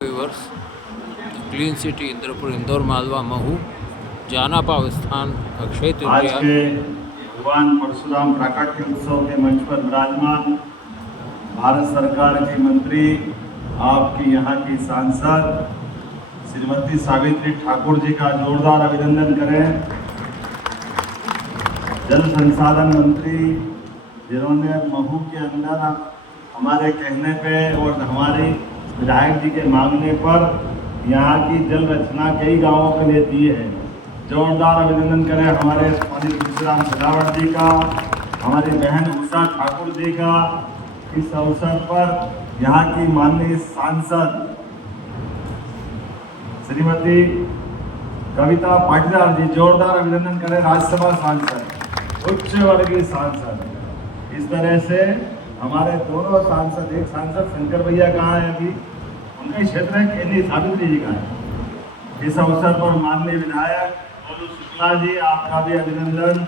वर्ष clean city Indrapur Indore Malwa Mhow जाना पाव स्थान अक्षय आज तृतीया के भगवान परशुराम प्राकट्य उत्सव के मंच पर विराजमान भारत सरकार के मंत्री, आपकी यहाँ की सांसद श्रीमती सावित्री ठाकुर जी का जोरदार अभिनंदन करें। जल संसाधन मंत्री, जिन्होंने महू के अंदर हमारे कहने पे और हमारी विधायक जी के मांगने पर यहाँ की जल रचना कई गांवों के लिए दी है। जोरदार अभिनंदन करें हमारे पंडित तुलसीराम सिलावट जी का, हमारी बहन उषा ठाकुर जी का। इस अवसर पर यहाँ की माननीय सांसद श्रीमती कविता पाटीदार जी, जोरदार अभिनंदन करें। राज्यसभा सांसद, उच्च वर्गीय सांसद। इस तरह से हमारे दोनों सांसद, एक सांसद शंकर भैया कहाँ है अभी, उनका क्षेत्र है केंद्रीय, सावित्री जी का है। इस अवसर पर माननीय विधायक गोलू शुक्ला जी, आपका भी अभिनंदन।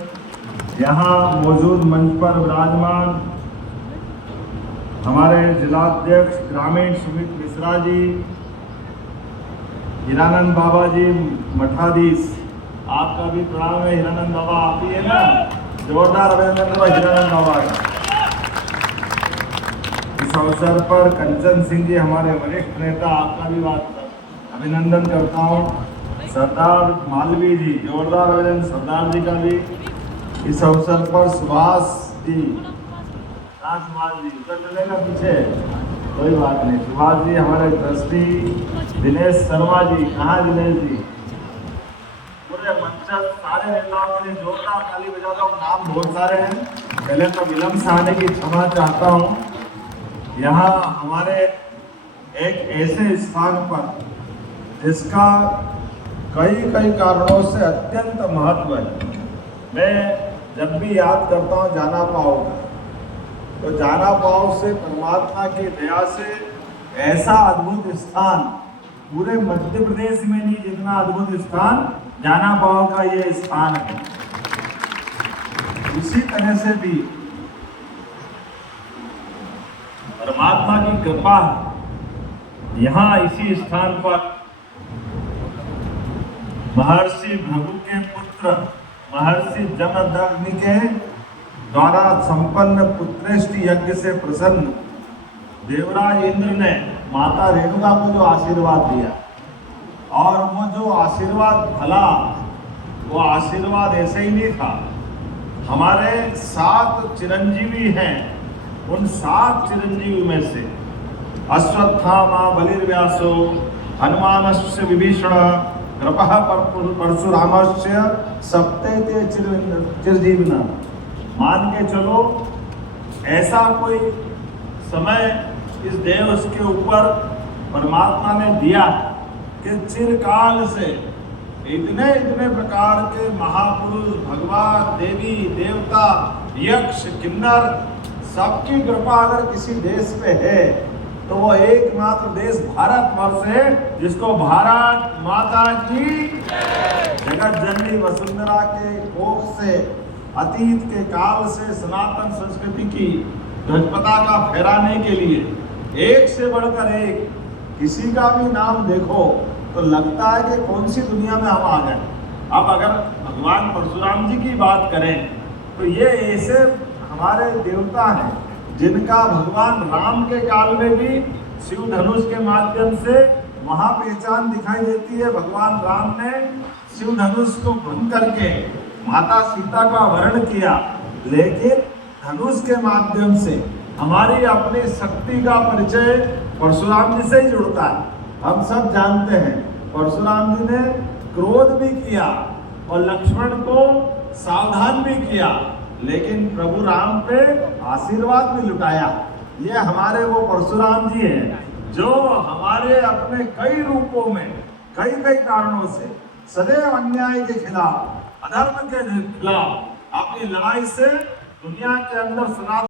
यहाँ मौजूद मंच पर विराजमान हमारे जिलाध्यक्ष ग्रामीण सुमित मिश्रा जी, हीरानंद बाबा जी मठाधीश, आपका भी प्रणाम है। हीरानंद बाबा आप ही है ना, जोरदार अभिनंदन करो हीरानंद बाबा का। इस अवसर पर कंचन सिंह जी, हमारे वरिष्ठ नेता, आपका भी अभिनंदन करता हूँ। सरदार मालवी जी, जोरदार अभिनंदन सरदार जी का भी। इस अवसर पर सुभाष जी, राजकुमार जी उधर चलेगा पीछे, कोई बात नहीं। सुभाष जी, हमारे ट्रस्टी दिनेश शर्मा जी, कहाँ दिनेश जी, पूरे मंच सारे नेताओं के लिए जोरदार ताली बजा दो। नाम बहुत सारे हैं, पहले तो विलम्ब से आने की क्षमा चाहता हूँ। यहाँ हमारे एक ऐसे स्थान पर जिसका कई कारणों से अत्यंत महत्व है। मैं जब भी याद करता हूँ जाना पाव का, तो जाना पाव से परमात्मा की दया से ऐसा अद्भुत स्थान पूरे मध्य प्रदेश में नहीं जितना अद्भुत स्थान जाना पाव का ये स्थान है। इसी तरह से भी परमात्मा की कृपा है। यहाँ इसी स्थान पर महर्षि भृगु के पुत्र महर्षि जमदग्नि के द्वारा संपन्न पुत्रेष्टि यज्ञ से प्रसन्न देवराज इंद्र ने माता रेणुका को जो आशीर्वाद दिया, और वो जो आशीर्वाद फला, वो आशीर्वाद ऐसे ही नहीं था। हमारे 7 चिरंजीवी हैं, उन 7 चिरंजीवी में से अश्वत्थामा बलिर्व्यासो हनुमानस्य विभीषण कृपः परशुरामस्य सप्ते चिरजीविना। मान के चलो ऐसा कोई समय इस देश के ऊपर परमात्मा ने दिया कि चिरकाल से इतने प्रकार के महापुरुष, भगवान, देवी देवता, यक्ष, किन्नर, सबकी कृपा अगर किसी देश पे है तो वो एकमात्र देश भारतवर्ष है, जिसको भारत माता की जगत जननी वसुंधरा के कोख से, अतीत के काल से सनातन संस्कृति की ध्वज पताका फहराने के लिए एक से बढ़कर एक किसी का भी नाम देखो तो लगता है कि कौन सी दुनिया में हम आ गए। अब अगर भगवान परशुराम जी की बात करें तो ये ऐसे हमारे देवता हैं जिनका भगवान राम के काल में भी शिव धनुष के माध्यम से वहां पहचान दिखाई देती है। भगवान राम ने शिव धनुष को भंग करके माता सीता का वरण किया, लेकिन धनुष के माध्यम से हमारी अपनी शक्ति का परिचय परशुराम जी से ही जुड़ता है। हम सब जानते हैं परशुराम जी ने क्रोध भी किया और लक्ष्मण को सावधान भी किया, लेकिन प्रभु राम पे आशीर्वाद भी लुटाया। ये हमारे वो परशुराम जी हैं जो हमारे अपने कई रूपों में कई कारणों से सदैव अन्याय के खिलाफ, अधर्म के खिलाफ अपनी लड़ाई से दुनिया के अंदर सनातन